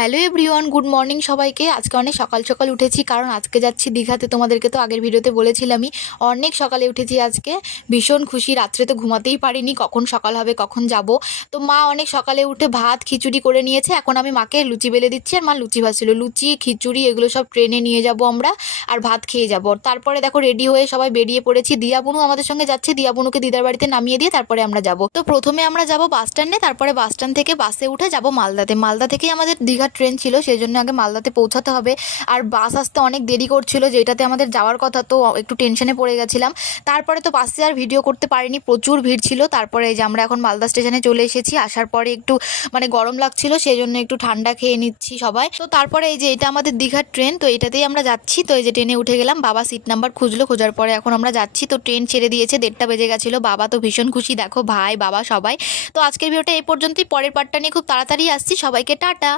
Hello everyone, good morning সবাইকে। আজকে অনেক সকাল সকাল উঠেছি, কারণ আজকে যাচ্ছি দীঘাতে। তোমাদেরকে তো আগের ভিডিওতে বলেছিলামই। অনেক সকালে উঠেছি আজকে, ভীষণ খুশি। রাত্রে তো ঘুমাতেই পারিনি, কখন সকাল হবে কখন যাব। তো মা অনেক সকালে উঠে ভাত খিচুড়ি করে নিয়েছে। এখন আমি মাকে লুচি বেলে দিচ্ছি, আর মা লুচি ভাজছিল। লুচি খিচুড়ি এগুলো সব ট্রেনে নিয়ে যাব আমরা, আর ভাত খেয়ে যাব। তারপরে দেখো রেডি হয়ে সবাই বেরিয়ে পড়েছি। দিয়া বুনু আমাদের সঙ্গে যাচ্ছে, দিয়া বুনুকে দিদার বাড়িতে নামিয়ে দিয়ে তারপরে আমরা যাব। তো প্রথমে আমরা যাব বাস স্ট্যান্ডে, তারপরে বাস স্ট্যান্ড থেকে বাসে উঠে যাব মালদাতে। মালদা থেকেই আমাদের দীঘার ট্রেন ছিল, সেই জন্য আগে মালদাতে পৌঁছাতে হবে। আর বাস আসতে অনেক দেরি করছিল, যেটাতে আমাদের যাওয়ার কথা, তো একটু টেনশনে পড়ে গেছিলাম। তারপরে তো বাসে আর ভিডিও করতে পারিনি, প্রচুর ভিড় ছিল। তারপরে এই যে আমরা এখন মালদা স্টেশনে চলে এসেছি। আসার পরে একটু গরম লাগছিল, সেই জন্য একটু ঠান্ডা খেয়ে নিচ্ছি সবাই। তো তারপরে এই যে এটা আমাদের দীঘার ট্রেন, তো এটাতেই আমরা যাচ্ছি। তো এই যে ট্রেনে উঠে গেলাম, বাবা সিট নাম্বার খুঁজলো, খোঁজার পরে এখন আমরা যাচ্ছি। তো ট্রেন ছেড়ে দিয়েছে, 1:30 বেজে গেছিলো। বাবা তো ভীষণ খুশি, দেখো ভাই বাবা সবাই। তো আজকের ভিডিওটা এই পর্যন্তই। পরের পার্টটা নিয়ে খুব তাড়াতাড়ি আসছি। সবাইকে টাটা।